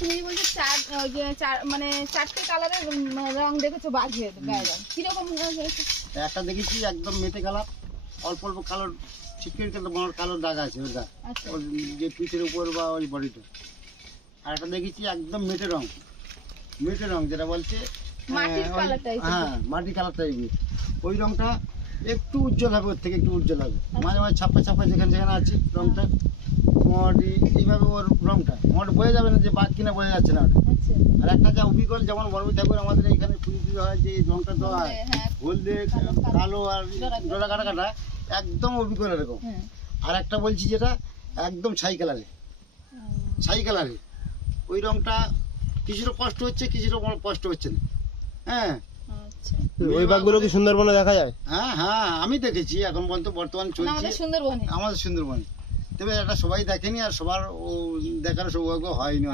তুমি বলছো মানে চারটে কালারের রং দেখেছো বাঘের গায়ের রং কিরকম হয়েছে? একটা দেখেছি একদম মেটে কালার, অল্প অল্প কালো ছিটকে কালো দাগ আছে ওর গা, আচ্ছা ওর যে পিঠের উপর বা ওই বডিটা। আর একটা দেখেছি একদম মেটে রং যেটা বলছে মাটির কালার টাইপের। হ্যাঁ মাটি কালার টাইপের। ওই রংটা একটু উজ্জ্বল হবে, ওর থেকে একটু উজ্জ্বল হবে, মাঝে মাঝে ছাপ্পা ছাপ্পা যেখানে যেখানে আছে রংটা মোটামুটি এইভাবে ওর রংটা মোটামুটি বোঝা যাবে না যে বাঘ কিনা, বোঝা যাচ্ছে না ওটা। আচ্ছা আর একটা যা অবিকল, যেমন বড়বী ঠাকুর আমাদের এখানে পুজো হয় যে রংটা দেওয়া হয় হ্যাঁ হলদে কালো আর ডোরা কাটা কাটা, একদম অবিকল এরকম। হ্যাঁ আর একটা বলছি যেটা একদম ছাই কালারে, ওই রংটা কিছুটা কষ্ট হচ্ছে, কিছুটা কষ্ট হচ্ছে না। হ্যাঁ আচ্ছা ওই বাঘগুলো কি সুন্দরবনে দেখা যায়? হ্যাঁ হ্যাঁ আমি দেখেছি, এখন পর্যন্ত বর্তমানে চলছে আমাদের সুন্দরবনে। আমাদের সুন্দরবনে। তবে এটা সবাই দেখেনি আর সবার দেখার সৌভাগ্য হয়নি।